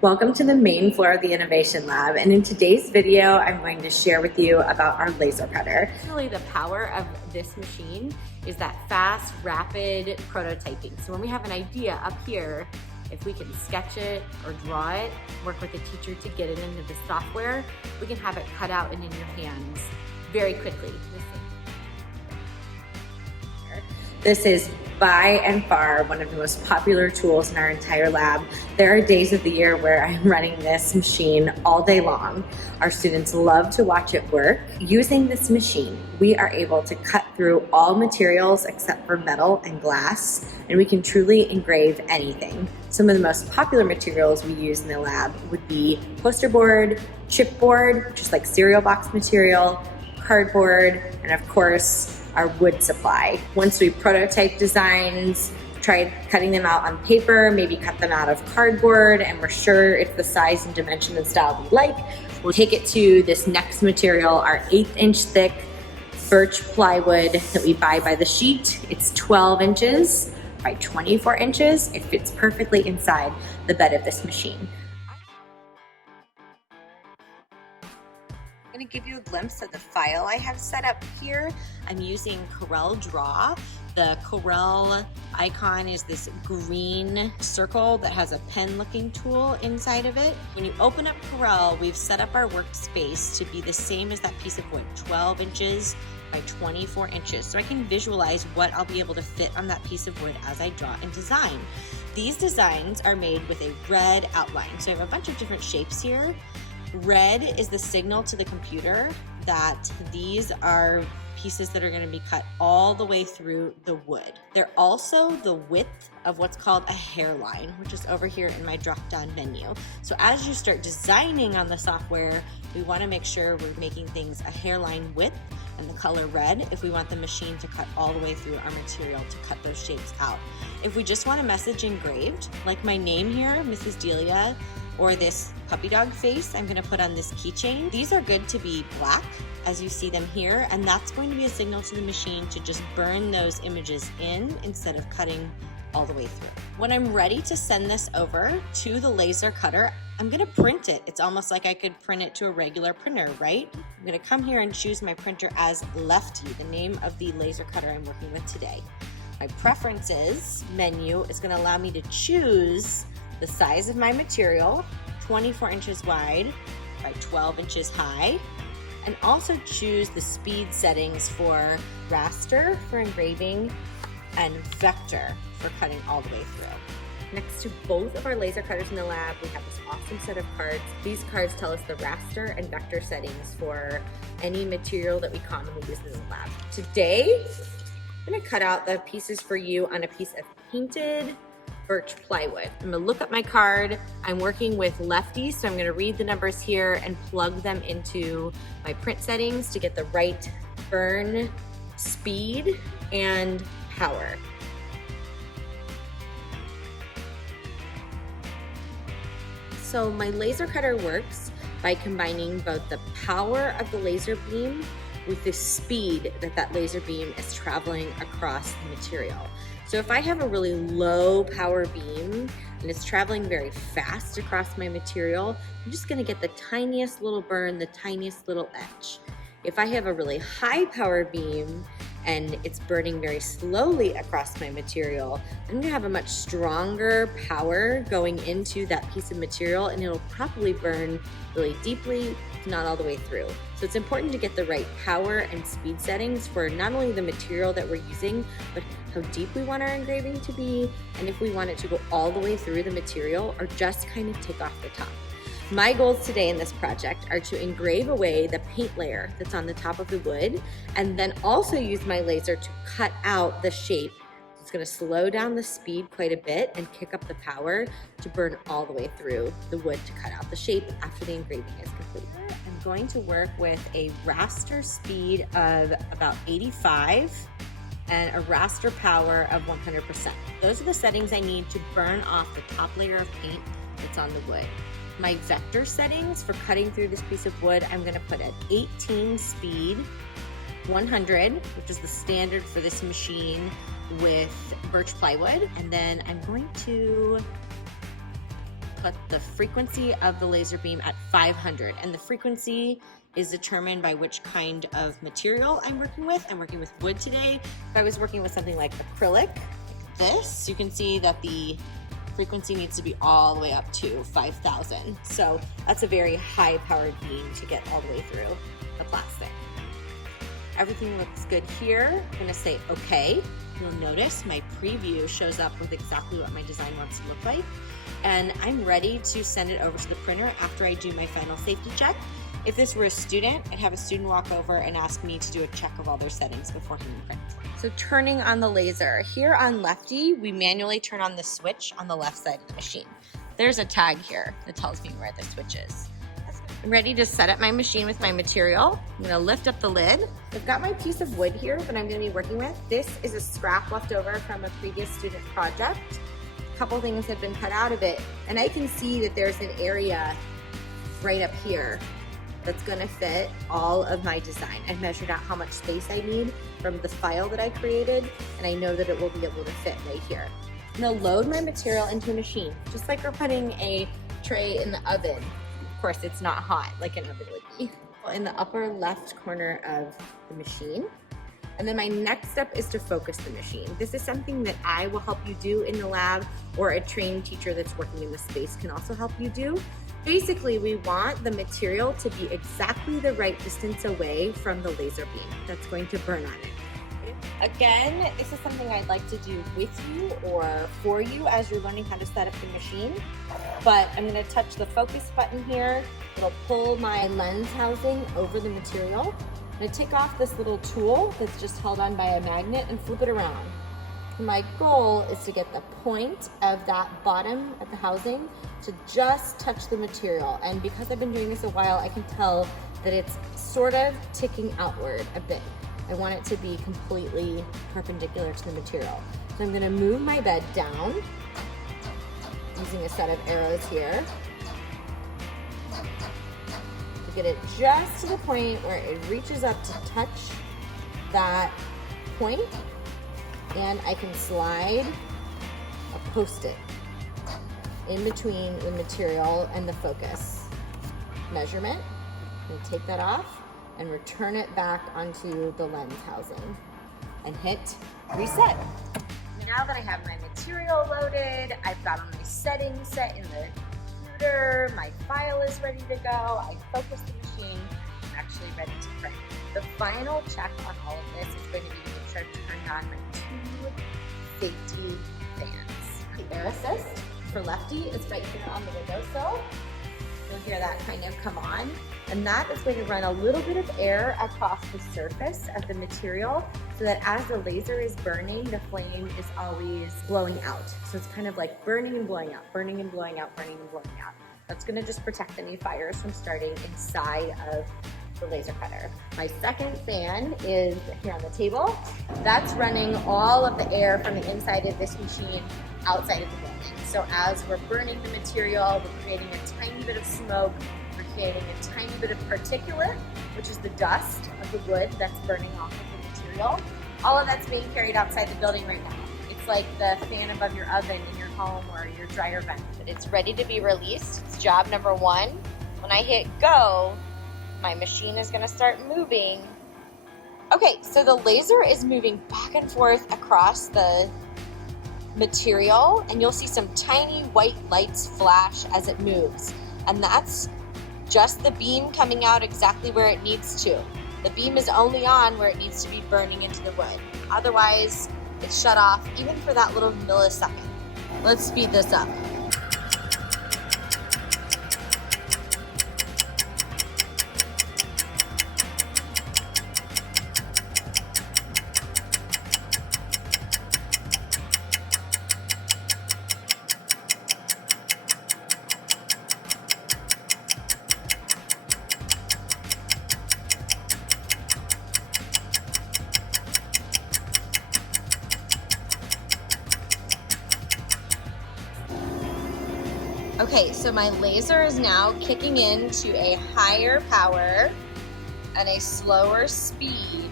Welcome to the main floor of the Innovation Lab, and in today's video I'm going to share with you about our laser cutter. Really, the power of this machine is that fast, rapid prototyping. So when we have an idea up here, if we can sketch it or draw it, work with the teacher to get it into the software, we can have it cut out and in your hands very quickly. This is by and far one of the most popular tools in our entire lab. There are days of the year where I'm running this machine all day long. Our students love to watch it work. Using this machine, we are able to cut through all materials except for metal and glass, and we can truly engrave anything. Some of the most popular materials we use in the lab would be poster board, chipboard, just like cereal box material, cardboard, and of course, our wood supply. Once we prototype designs, tried cutting them out on paper, maybe cut them out of cardboard, and we're sure it's the size and dimension and style we like, we'll take it to this next material, our 1/8-inch thick birch plywood that we buy by the sheet. It's 12 inches by 24 inches. It fits perfectly inside the bed of this machine. I'm going to give you a glimpse of the file I have set up here. I'm using Corel Draw. The Corel icon is this green circle that has a pen looking tool inside of it. When you open up Corel, we've set up our workspace to be the same as that piece of wood, 12 inches by 24 inches. So I can visualize what I'll be able to fit on that piece of wood as I draw and design. These designs are made with a red outline. So I have a bunch of different shapes here. Red is the signal to the computer that these are pieces that are going to be cut all the way through the wood. They're also the width of what's called a hairline, which is over here in my drop-down menu. So as you start designing on the software, we want to make sure we're making things a hairline width and the color red if we want the machine to cut all the way through our material to cut those shapes out. If we just want a message engraved, like my name here, Mrs. Delia, or this puppy dog face I'm gonna put on this keychain. These are good to be black, as you see them here, and that's going to be a signal to the machine to just burn those images in instead of cutting all the way through. When I'm ready to send this over to the laser cutter, I'm gonna print it. It's almost like I could print it to a regular printer, right? I'm gonna come here and choose my printer as Lefty, the name of the laser cutter I'm working with today. My preferences menu is gonna allow me to choose the size of my material, 24 inches wide by 12 inches high, and also choose the speed settings for raster for engraving and vector for cutting all the way through. Next to both of our laser cutters in the lab, we have this awesome set of cards. These cards tell us the raster and vector settings for any material that we commonly use in the lab. Today, I'm gonna cut out the pieces for you on a piece of painted birch plywood. I'm gonna look up my card. I'm working with Lefty, so I'm gonna read the numbers here and plug them into my print settings to get the right burn, speed, and power. So my laser cutter works by combining both the power of the laser beam with the speed that that laser beam is traveling across the material. So if I have a really low power beam and it's traveling very fast across my material, I'm just gonna get the tiniest little burn, the tiniest little etch. If I have a really high power beam and it's burning very slowly across my material, I'm gonna have a much stronger power going into that piece of material, and it'll probably burn really deeply, not all the way through. So it's important to get the right power and speed settings for not only the material that we're using, but how deep we want our engraving to be, and if we want it to go all the way through the material or just kind of take off the top. My goals today in this project are to engrave away the paint layer that's on the top of the wood, and then also use my laser to cut out the shape. It's going to slow down the speed quite a bit and kick up the power to burn all the way through the wood to cut out the shape after the engraving is complete. I'm going to work with a raster speed of about 85 and a raster power of 100%. Those are the settings I need to burn off the top layer of paint that's on the wood. My vector settings for cutting through this piece of wood, I'm gonna put at 18 speed, 100, which is the standard for this machine with birch plywood. And then I'm going to put the frequency of the laser beam at 500, and the frequency is determined by which kind of material I'm working with. I'm working with wood today. If I was working with something like acrylic, like this, you can see that the frequency needs to be all the way up to 5,000. So that's a very high powered beam to get all the way through the plastic. Everything looks good here. I'm gonna say okay. You'll notice my preview shows up with exactly what my design wants to look like. And I'm ready to send it over to the printer after I do my final safety check. If this were a student, I'd have a student walk over and ask me to do a check of all their settings before hitting print. So turning on the laser. Here on Lefty, we manually turn on the switch on the left side of the machine. There's a tag here that tells me where the switch is. I'm ready to set up my machine with my material. I'm gonna lift up the lid. I've got my piece of wood here that I'm gonna be working with. This is a scrap left over from a previous student project. A couple things have been cut out of it, and I can see that there's an area right up here that's gonna fit all of my design. I've measured out how much space I need from the file that I created, and I know that it will be able to fit right here. I'm gonna load my material into a machine, just like we're putting a tray in the oven. Of course, it's not hot like an oven would be. In the upper left corner of the machine. And then my next step is to focus the machine. This is something that I will help you do in the lab, or a trained teacher that's working in the space can also help you do. Basically, we want the material to be exactly the right distance away from the laser beam that's going to burn on it. Again, this is something I'd like to do with you or for you as you're learning how to set up the machine. But I'm gonna touch the focus button here. It'll pull my lens housing over the material. I'm gonna take off this little tool that's just held on by a magnet and flip it around. My goal is to get the point of that bottom of the housing to just touch the material. And because I've been doing this a while, I can tell that it's sort of ticking outward a bit. I want it to be completely perpendicular to the material. So I'm gonna move my bed down using a set of arrows here to get it just to the point where it reaches up to touch that point, and I can slide a Post-it in between the material and the focus measurement. I'm gonna take that off and return it back onto the lens housing and hit reset. Now that I have my material loaded, I've got all my settings set in the computer, my file is ready to go, I focus the machine, I'm actually ready to print. The final check on all of this is going to be to make sure to turn on my 2 safety fans. The air assist for Lefty is right here on the windowsill. You'll hear that kind of come on, and that is going to run a little bit of air across the surface of the material so that as the laser is burning, the flame is always blowing out. So it's kind of like burning and blowing out, burning and blowing out, burning and blowing out. That's going to just protect any fires from starting inside of the laser cutter. My second fan is here on the table. That's running all of the air from the inside of this machine outside of the building. So as we're burning the material, we're creating a tiny bit of smoke, we're creating a tiny bit of particulate, which is the dust of the wood that's burning off of the material. All of that's being carried outside the building right now. It's like the fan above your oven in your home or your dryer vent. It's ready to be released. It's job number 1. When I hit go, my machine is gonna start moving. Okay, so the laser is moving back and forth across the material, and you'll see some tiny white lights flash as it moves. And that's just the beam coming out exactly where it needs to. The beam is only on where it needs to be burning into the wood. Otherwise, it's shut off even for that little millisecond. Let's speed this up. Okay, so my laser is now kicking into a higher power and a slower speed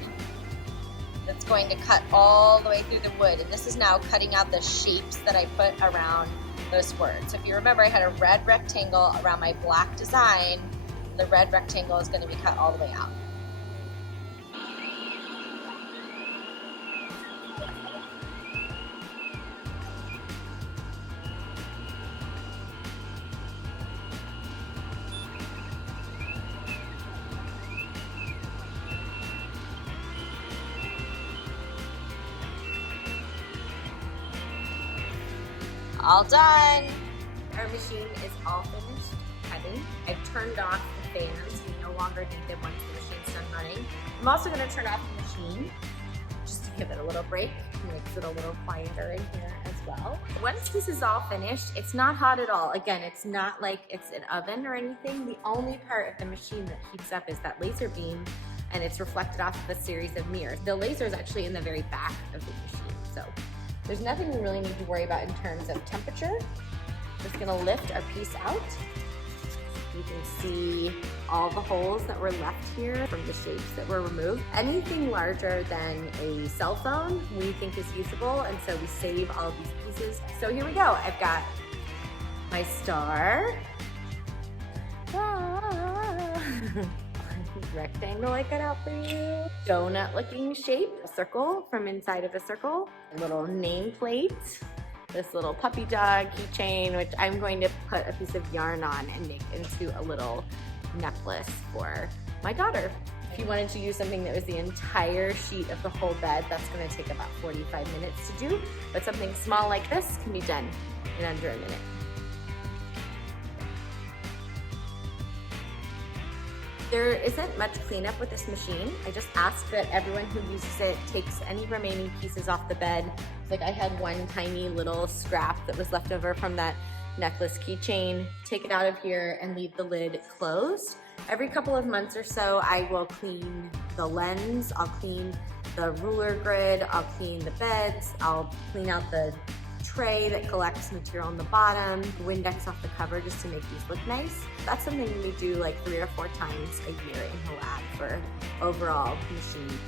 that's going to cut all the way through the wood. And this is now cutting out the shapes that I put around those words. So if you remember, I had a red rectangle around my black design. The red rectangle is going to be cut all the way out. All done. Our machine is all finished cutting. I've turned off the fans. We no longer need them once the machine's done running. I'm also going to turn off the machine just to give it a little break. It makes it a little quieter in here as well. Once this is all finished, it's not hot at all. Again, it's not like it's an oven or anything. The only part of the machine that heats up is that laser beam, and it's reflected off of a series of mirrors. The laser is actually in the very back of the machine, so there's nothing we really need to worry about in terms of temperature. Just gonna lift our piece out. You can see all the holes that were left here from the shapes that were removed. Anything larger than a cell phone we think is usable, and so we save all these pieces. So here we go. I've got my star. Rectangle I cut out for you. Donut looking shape, a circle from inside of a circle, a little nameplate, this little puppy dog keychain, which I'm going to put a piece of yarn on and make into a little necklace for my daughter. If you wanted to use something that was the entire sheet of the whole bed, that's going to take about 45 minutes to do, but something small like this can be done in under a minute. There isn't much cleanup with this machine. I just ask that everyone who uses it takes any remaining pieces off the bed. Like I had one tiny little scrap that was left over from that necklace keychain. Take it out of here and leave the lid closed. Every couple of months or so, I will clean the lens, I'll clean the ruler grid, I'll clean the beds, I'll clean out the tray that collects material on the bottom, Windex off the cover just to make these look nice. That's something we do like 3 or 4 times a year in the lab for overall machine.